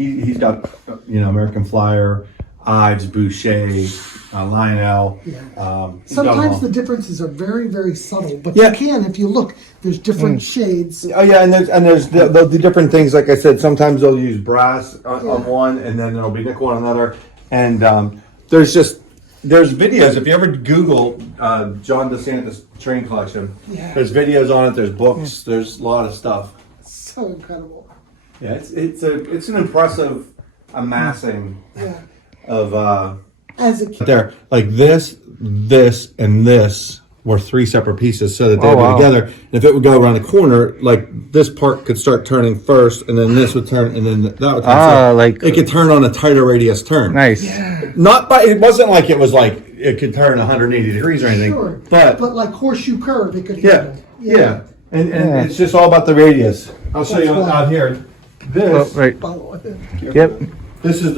he's got American Flyer, Ives, Boucher, Lionel. Yeah. Sometimes the differences are very, very subtle, but you can, if you look, there's different shades. Oh yeah, and there's the different things. Like I said, sometimes they'll use brass on one, and then there'll be nickel on another. And there's videos. If you ever Google John Desantis train collection, there's videos on it. There's books. There's a lot of stuff. So incredible. Yeah, it's an impressive amassing of. As a kid. There, like this, and this were three separate pieces, so that they'd be together. And if it would go around the corner, like this part could start turning first, and then this would turn, and then that would turn. So like it could turn on a tighter radius turn. Nice. Yeah. It wasn't like it was like it could turn 180 degrees or anything. Sure. But like horseshoe curve, it could handle. Yeah. And it's just all about the radius. I'll show you out here. This. Right. Yep. This is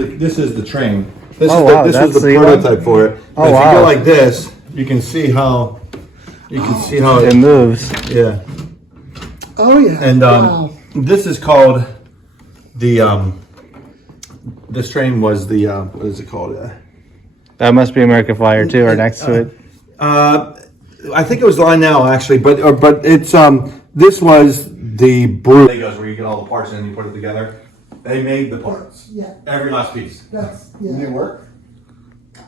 the train. This was the prototype for it. Oh, if you go like this, you can see how it moves. Yeah. Oh yeah. And this is called the this train was the what is it called? That must be American Flyer too, or next to it. I think it was Lionel actually, but it's this was the brew. Legos where you get all the parts and you put it together. They made the parts. Yeah. Every last piece. Did they work?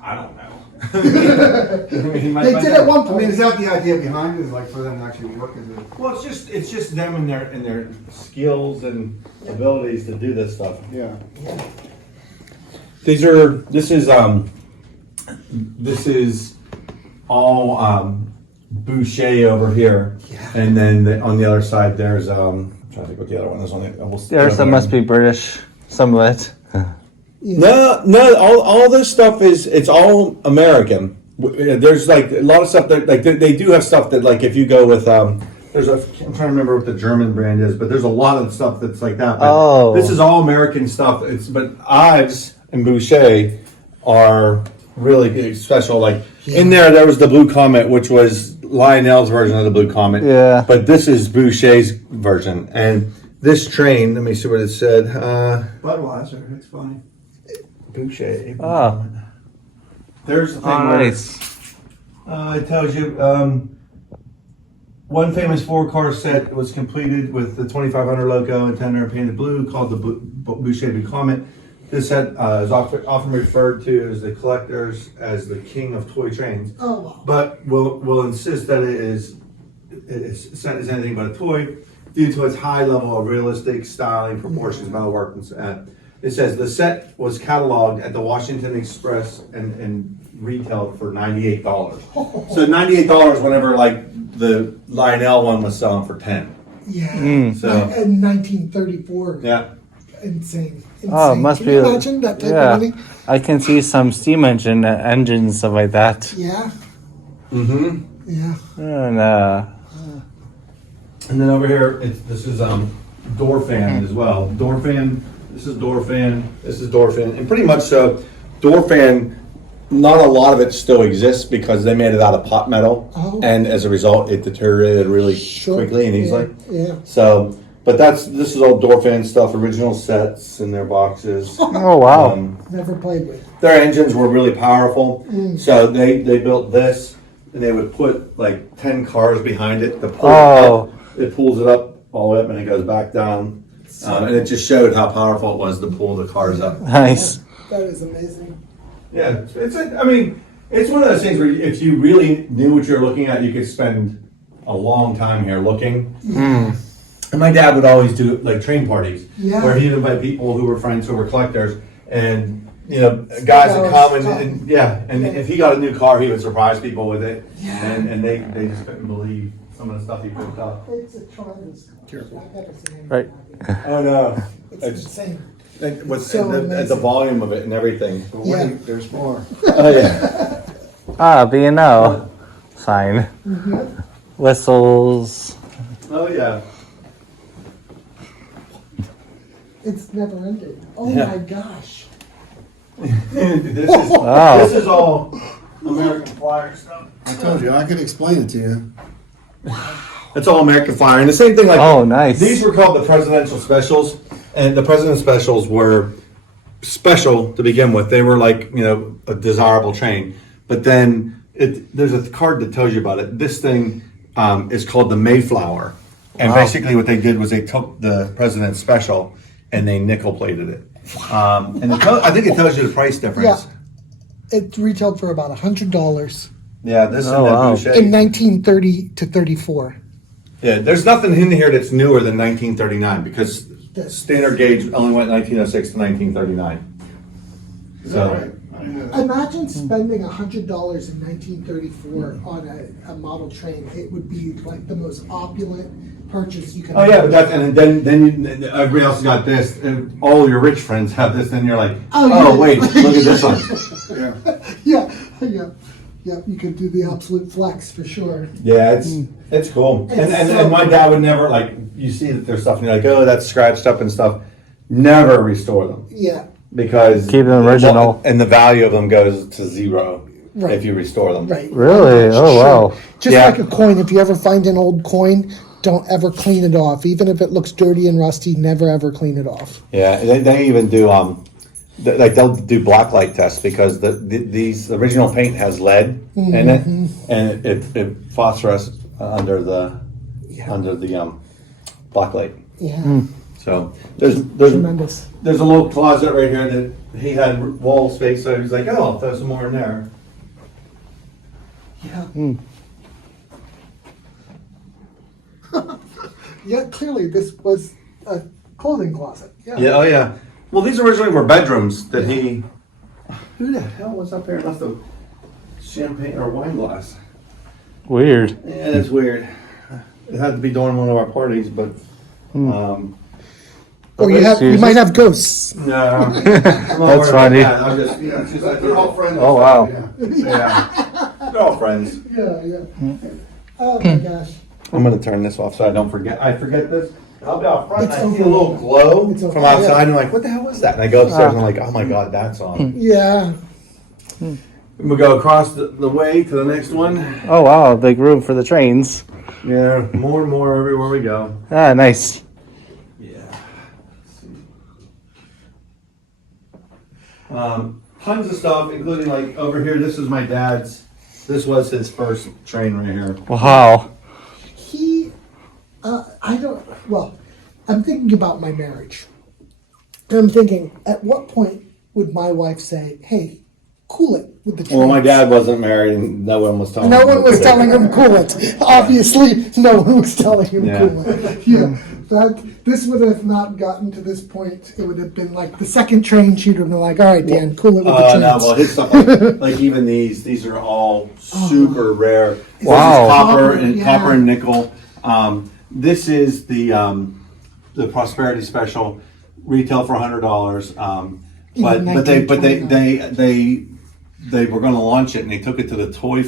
I don't know. They did at one point. I mean, is that the idea behind it? Is like for them to actually work as a... Well, it's just them and their skills and abilities to do this stuff. Yeah. This is all Boucher over here, and then on the other side there's I'm trying to think what the other one is on the. There's some must be British. Some of it. No. All this stuff it's all American. There's like a lot of stuff that like they do have stuff that like if you go with I'm trying to remember what the German brand is, but there's a lot of stuff that's like that. But this is all American stuff. But Ives and Boucher are really special. Like in there was the Blue Comet, which was Lionel's version of the Blue Comet. Yeah. But this is Boucher's version, and this train. Let me see what it said. Budweiser. It's funny. Boucher. Oh. There's the thing nice. Where it tells you one famous 4-car set was completed with the 2500 logo and tender painted blue called the Boucher Blue Comet. This set is often referred to as the collectors as the king of toy trains. Oh, wow. But will insist that it's set as anything but a toy due to its high level of realistic styling, proportions, metalwork, and it says the set was cataloged at the Washington Express and retailed for $98. So $98 whenever like the Lionel one was selling for $10. Yeah. So in 1934. Yeah. Insane. Oh, it must Can be. you imagine that type of money? I can see some steam engines, stuff like that. Yeah. Mm-hmm. Yeah. And then over here, this is door fan as well. Door fan. This is door fan. This is door fan, and pretty much so. Door fan. Not a lot of it still exists because they made it out of pot metal, and as a result, it deteriorated really quickly and easily. Yeah. So, but this is all door fan stuff. Original sets in their boxes. Oh wow! Never played with. Their engines were really powerful, so they built this, and they would put like 10 cars behind it to pull it up. It pulls it up all the way up, and it goes back down, and it just showed how powerful it was to pull the cars up. Nice. That is amazing. Yeah, it's one of those things where if you really knew what you're looking at, you could spend a long time here looking. And my dad would always do like train parties where he'd invite people who were friends who were collectors, and guys would come and if he got a new car, he would surprise people with it, and they just couldn't believe some of the stuff he picked up. It's a tremendous car. I've never seen anything Right. like it. Oh no, It's insane. with So the volume of it and everything. But wait, there's more. Oh yeah. B&O sign. Whistles. Oh yeah. It's never ending. Oh my gosh. This is all American Flyer stuff. I told you, I could explain it to you. It's all American Flyer, and the same thing. Like nice. These were called the presidential specials, and the president specials were special to begin with. They were like, a desirable train. But then there's a card that tells you about it. This thing is called the Mayflower. And basically what they did was they took the President's Special and they nickel plated it. And I think it tells you the price difference. Yeah. It retailed for about $100 Yeah, this in 1930 to 34. Yeah, there's nothing in here that's newer than 1939 because standard gauge only went 1906 to 1939. So, Right. I didn't know that. Imagine spending $100 in 1934 on a model train. It would be like the most opulent purchase you could. oh yeah, but that's and then everybody else got this, and all your rich friends have this, and you're like, yeah. wait, look at this one. Yeah. You could do the absolute flex for sure. Yeah, it's cool. And my dad would never you see that there's stuff and you're like, oh, that's scratched up and stuff. Never restore them. Yeah. Because keep them original, and the value of them goes to zero Right. if you restore them. Right. really. Oh wow. Just like a coin, if you ever find an old coin, don't ever clean it off. Even if it looks dirty and rusty, never ever clean it off. Yeah, they even do they'll do blacklight tests because the original paint has lead in it, and it phosphoruses under the blacklight. Yeah. So there's Tremendous. there's a little closet right here that he had wall space, so he was like, oh, I'll throw some more in there. Yeah. Yeah, clearly this was a clothing closet. Yeah. Yeah, oh yeah. Well, these originally were bedrooms that he. Who the hell was up there and left a champagne or wine glass? Weird. Yeah, that's weird. It had to be during one of our parties, but. Or you might have ghosts. No, That's funny. I'm just, it's just like They're all friends. Oh, wow. yeah, they're all friends. Yeah. Oh my gosh. I'm gonna turn this off so I don't forget. I forget this. I'll be out front. It's I see a over. little glow It's over. from outside, and I'm like, "What the hell is that?" And I go upstairs, and I'm like, "Oh my god, that's on." Yeah. We go across the way to the next one. Oh wow, big room for the trains. Yeah, more and more everywhere we go. Ah, nice. Yeah. Tons of stuff, including like over here. This is my dad's. This was his first train right here. Wow. I'm thinking about my marriage. And I'm thinking, at what point would my wife say, hey, cool it with the trains? Well, my dad wasn't married, and no one was telling him. No one was telling him cool it. Obviously, no one was telling him cool it. Yeah. This would have not gotten to this point. It would have been like the second train. She'd have been like, all right, Dan, cool it with the trains. No, well, his stuff, like even these are all super rare. This Wow. is Yeah. copper and nickel. This is the Prosperity Special, retail for $100. But they were going to launch it, and they took it to the toy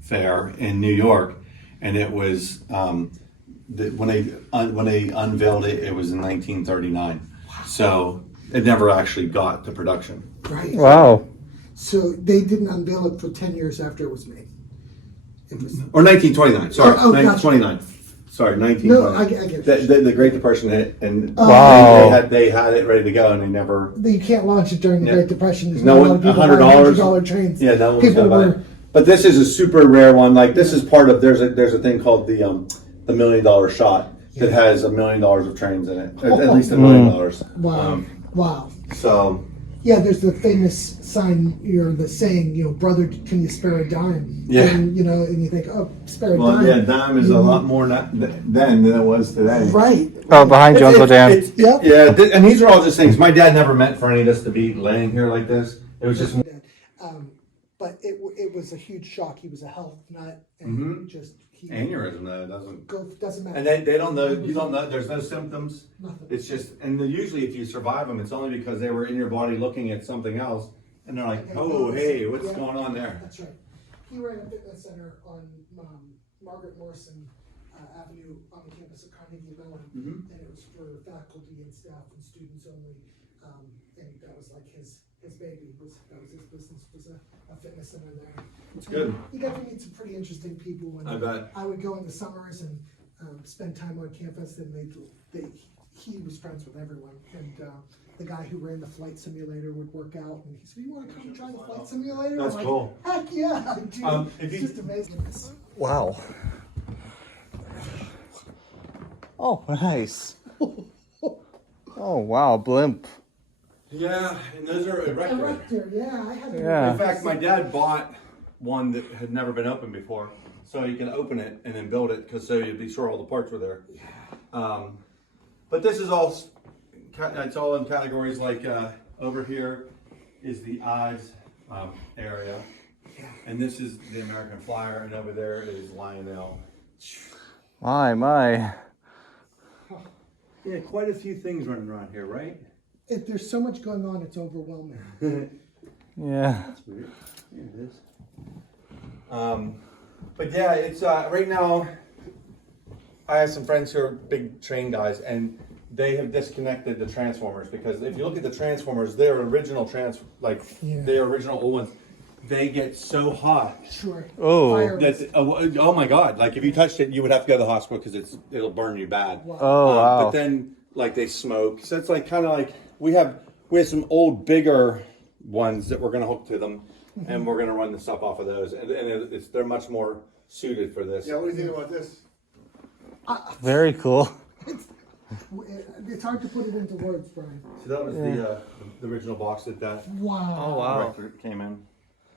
fair in New York, and it was when they unveiled it, it was in 1939. So it never actually got to production. Right. Wow. So they didn't unveil it for 10 years after it was made. It was. Or 1929. Sorry, Oh, gotcha. 1929. Sorry, 1929. No, I get it. The Great Depression hit, and Wow. they had it ready to go, and they never. You can't launch it during the Great Depression. There's No not a one, lot of people buying $100. trains. Yeah, no one's People gonna buy it. But this is a super rare one. Like this is part of there's a thing called the $1 million shot that has $1 million of trains in it. At least $1 million. Wow. Wow. So. Yeah, there's the famous sign, the saying, brother, can you spare a dime? Yeah. And, and you think, oh, spare a Well, dime. yeah, dime is a lot more then than it was today. Right. Oh, behind you, Uncle Dan. Yep. Yeah, and these are all just things. My dad never meant for any of this to be laying here like this. It was just. But it was a huge shock. He was a health nut, and Aneurysm, though, doesn't matter. And they don't know. You don't know. There's no symptoms. Nothing. It's just, and usually if you survive them, it's only because they were in your body looking at something else, and they're like, "Oh, hey, what's going on there?" That's right. He ran a fitness center on Margaret Morrison Avenue on the campus of Carnegie Mellon, and it was for faculty and staff and students only. And that was like his baby. That was his business. Was a fitness center there. It's good. He got to meet some pretty interesting people. When I bet. I would go in the summers and spend time on campus, and he was friends with everyone. And the guy who ran the flight simulator would work out, and he said, "You want to come try the flight simulator?" That's I'm like, cool. Heck yeah, I do. If It's you- just amazing. Wow. Oh, nice. Oh, wow, blimp. Yeah, and those are erector. Erector, yeah, I had. Yeah. In fact, my dad bought one that had never been opened before, so you can open it and then build it, because so you'd be sure all the parts were there. But this is all, it's all in categories like over here is the eyes area, and this is the American Flyer, and over there is Lionel. My. Yeah, quite a few things running around here, right? There's so much going on, it's overwhelming. Yeah. That's weird. Yeah, it is. But yeah, it's right now. I have some friends who are big train guys, and they have disconnected the transformers, because if you look at the transformers, their original their original old ones, they get so hot. Sure. Oh. Fire That's oh my god! Like if you touched it, you would have to go to the hospital because it'll burn you bad. Oh, wow. But then like they smoke, so it's like kind of like we have some old bigger ones that we're gonna hook to them, and we're gonna run the stuff off of those, and they're much more suited for this. Yeah, what do you think about this? Very cool. It's hard to put it into words, Brian. So that was the original box that Wow. Oh, wow. erector came in.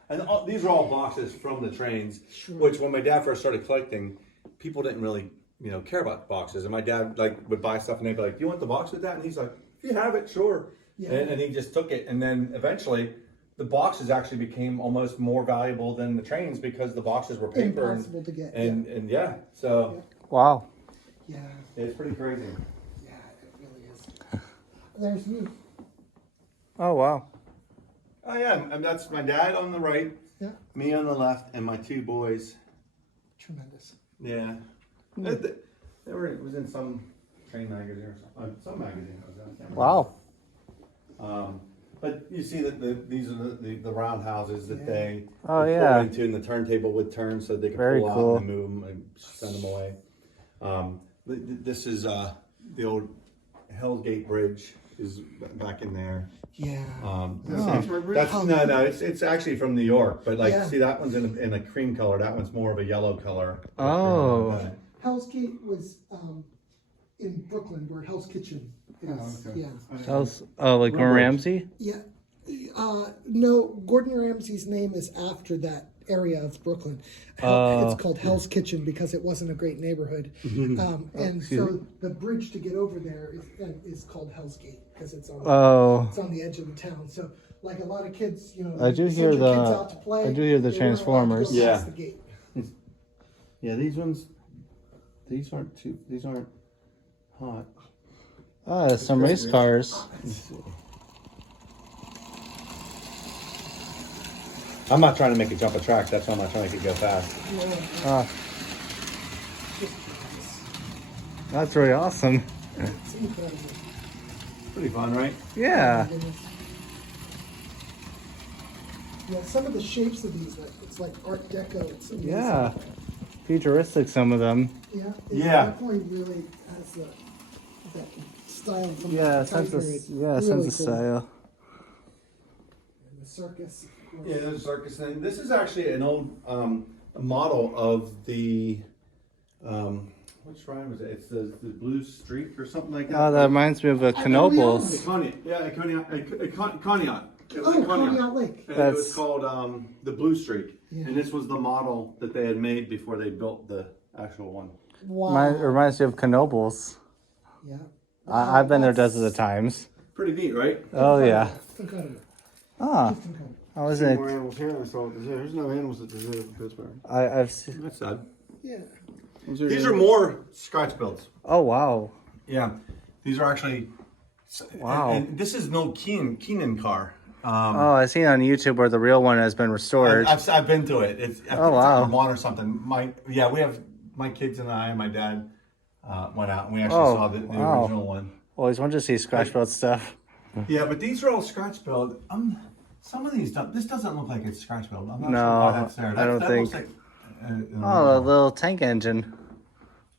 And these are all boxes from the trains, Sure. which when my dad first started collecting, people didn't really, care about boxes. And my dad would buy stuff and they'd be like, "Do you want the box with that?" And he's like, "If you have it, sure." Yeah. And he just took it. And then eventually the boxes actually became almost more valuable than the trains, because the boxes were paper. Impossible to get. And yeah, so Wow. Yeah. it's pretty crazy. Yeah, it really is. There's me. Oh, wow. Oh yeah, and that's my dad on the right, Yeah. me on the left, and my two boys. Tremendous. Yeah. It was in some train magazine or something. Some magazine. I can't remember. Wow. But you see that these are the round houses that they Oh, would yeah. pull into, and the turntable would turn so they could Very pull cool. out and then move them and send them away. This is the old Hell's Gate Bridge is back in there. Yeah. That's no, it's actually from New York, but Yeah. see that one's in a cream color. That one's more of a yellow color. Oh. Hell's Gate was in Brooklyn, where Hell's Kitchen is. Oh, okay. Yeah. That was, like Gordon Ramsay? Yeah. No, Gordon Ramsay's name is after that area of Brooklyn. It's called Hell's Kitchen because it wasn't a great neighborhood. And so the bridge to get over there is called Hell's Gate because it's on the edge of the town. So like a lot of kids, I do you hear send your kids out to play, I do hear the they weren't allowed to go Transformers. Yeah. past the gate. Yeah, these aren't hot. Ah, some race cars. I'm not trying to make it jump a track. That's why I'm not trying to make it go fast. Ah, that's really awesome. It's incredible. Pretty fun, right? Yeah. Yeah, some of the shapes of these, it's like Art Deco. It's amazing. Yeah. Futuristic, some of them. Yeah. It Yeah. definitely really has that style from Yeah, the time sense of, period. yeah, Really sense of cool. style. And the circus. Of course. Yeah, there's a circus thing. This is actually an old model of the which rhyme was it? It's the Blue Streak or something like that. Oh, that reminds me of a Canopus. Cognac. Yeah, Cognac. It was Oh, a Cognac. Coney Lake. And it That's- was called the Blue Streak. Yeah. And this was the model that they had made before they built the actual one. Wow. Reminds me of Canopus. Yeah. I've been there dozens of times. Pretty neat, right? Oh, yeah. It's incredible. Ah, Just incredible. I wasn't. More animals here than I saw at the zoo. There's no animals at the zoo in Pittsburgh. I've seen. That's sad. Yeah. These are more scratch builds. Oh, wow. Yeah, these are actually. Wow. And this is no Keenan car. Oh, I've seen on YouTube where the real one has been restored. I've been to it. It's I think Oh, wow. it's on Vermont or something. We have my kids and I and my dad went out and we actually Oh, saw the wow. original one. Always wanted to see scratch build stuff. Yeah, but these are all scratch build. Some of these don't. This doesn't look like it's scratch build. I'm not No, sure why that's there. I don't that looks think- like, Oh, a little tank engine.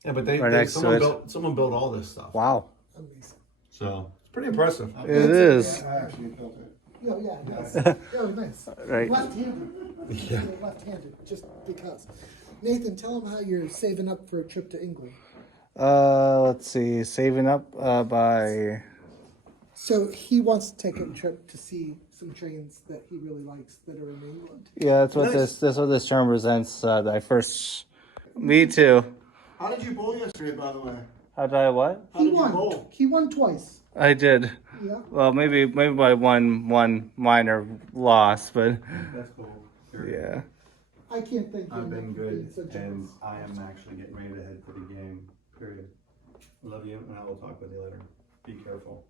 yeah, but right next to it. someone built all this stuff. Wow. Amazing. So it's pretty impressive. It is. I actually felt it. Oh, yeah, nice. Oh, nice. Right. Left-handed. Yeah. You're left-handed, just because. Nathan, tell them how you're saving up for a trip to England. Let's see. Saving up by. So he wants to take a trip to see some trains that he really likes that are in England. Yeah, that's what Nice. this what this term presents. That I first. Me too. How did you bowl yesterday, by the way? How did I what? How He did you won. bowl? He won twice. I did. Yeah. Well, maybe by one minor loss, but That's cool. yeah. I can't think I've of been him good, being so and generous. I am actually getting ready to head for the game. Period. I love you, and I will talk with you later. Be careful.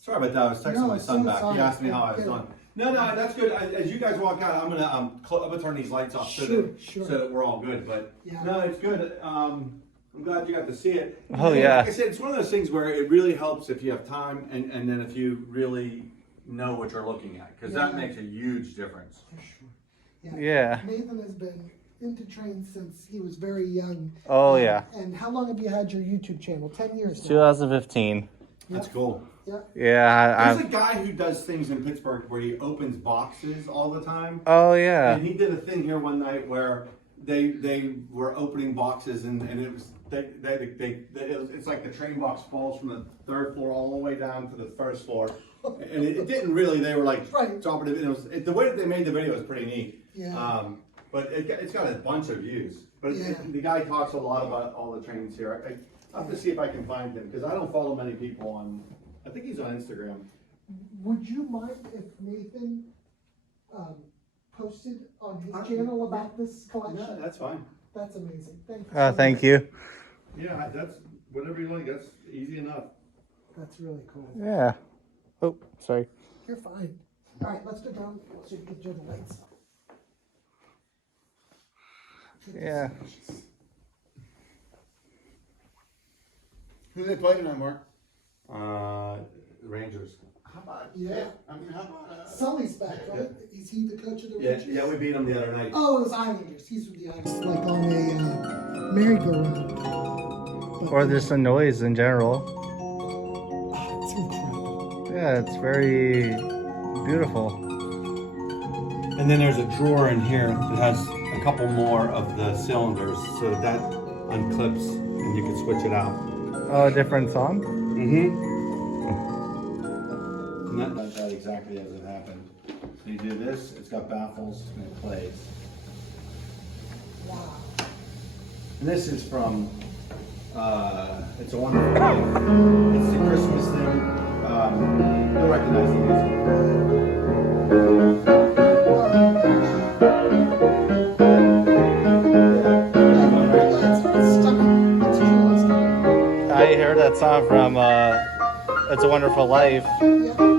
Sorry about that. I was texting No, my son so back. sorry. He asked me how I was Yeah. doing. No, that's good. As you guys walk out, I'm gonna turn these lights off Sure. so that we're all good. But Yeah. no, it's good. I'm glad you got to see it. Oh, And yeah. Like I said, it's one of those things where it really helps if you have time and then if you really know what you're looking at, because that Yeah. makes a huge difference. For sure. Yeah. Nathan has been into trains since he was very young. Oh yeah. And how long have you had your YouTube channel? 10 years now. 2015. That's cool. Yeah. Yeah. There's a guy who does things in Pittsburgh where he opens boxes all the time. Oh yeah. And he did a thing here one night where they were opening boxes and it was it's like the train box falls from the third floor all the way down to the first floor, and it didn't really. They were like Right. dropping it. The way that they made the video was pretty neat. Yeah. But it's got a bunch of views. But Yeah. the guy talks a lot about all the trains here. I have to see if I can find him because I don't follow many people on. I think he's on Instagram. Would you mind if Nathan posted on his channel about this collection? Yeah, that's fine. That's amazing. Thank you. Thank you. Yeah, that's whatever you like. That's easy enough. That's really cool. Yeah. Oh, sorry. You're fine. All right, let's go down so you can do the lights. Yeah. Who they play tonight, Mark? Rangers. How about? Yeah. I mean, how about? Sully's back, right? Is he the coach of the Yeah, Rangers? yeah, we beat them the other night. Oh, it was Islanders. He's with the Islanders, like on a merry-go-round. But- Or just the noise in general. Ah, it's incredible. Yeah, it's very beautiful. And then there's a drawer in here that has a couple more of the cylinders, so that unclips and you can switch it out. Oh, a different song? Mm-hmm. And that's that exactly as it happened. So you do this, it's got baffles, and it plays. Wow. And this is from It's a Wonderful Life. It's the Christmas thing. You'll recognize the music. It's stunning. It's truly stunning. I heard that song from It's a Wonderful Life. Yeah.